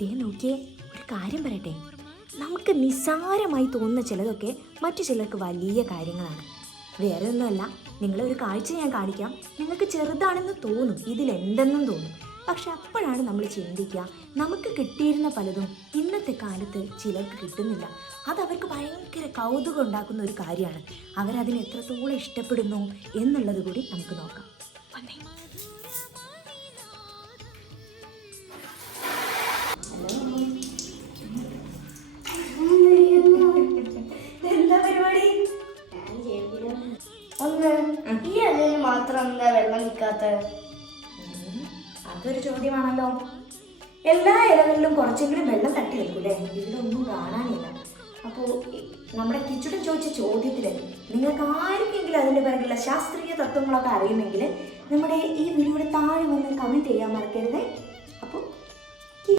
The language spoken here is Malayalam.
ദേ നോക്കിയേ, ഒരു കാര്യം പറയട്ടെ. നമുക്ക് നിസ്സാരമായി തോന്നുന്ന ചിലതൊക്കെ മറ്റു ചിലർക്ക് വലിയ കാര്യങ്ങളാണ്. വേറെ ഒന്നുമല്ല, നിങ്ങളെ ഒരു കാഴ്ച ഞാൻ കാണിക്കാം. നിങ്ങൾക്ക് ചെറുതാണെന്ന് തോന്നും, ഇതിലെന്തെന്നും തോന്നും. പക്ഷെ അപ്പോഴാണ് നമ്മൾ ചിന്തിക്കുക, നമുക്ക് കിട്ടിയിരുന്ന പലതും ഇന്നത്തെ കാലത്ത് ചിലർക്ക് കിട്ടുന്നില്ല. അതവർക്ക് ഭയങ്കര കൗതുകം ഉണ്ടാക്കുന്ന ഒരു കാര്യമാണ്. അവരതിനെ എത്രത്തോളം ഇഷ്ടപ്പെടുന്നു എന്നുള്ളത് കൂടി നമുക്ക് നോക്കാം. എന്താ പരിപാടി? ഈ ഇലയിൽ മാത്രം എന്താ വെള്ളം നിൽക്കാത്ത? അതൊരു ചോദ്യമാണല്ലോ. എല്ലാ ഇലകളിലും കുറച്ചെങ്കിലും വെള്ളം തട്ടി വെക്കൂലേ? ഇതിലൊന്നും കാണാനില്ല. അപ്പോൾ നമ്മുടെ കിച്ചുടൻ ചോദിച്ച ചോദ്യത്തിൽ നിങ്ങൾക്ക് ആർക്കെങ്കിലും അതിൻ്റെ പിറകുള്ള ശാസ്ത്രീയ തത്വങ്ങളൊക്കെ അറിയുമെങ്കിൽ നമ്മുടെ ഈ വീഡിയോയുടെ താഴെ വന്ന് കമൻറ്റ് ചെയ്യാൻ മറക്കരുത്. അപ്പോൾ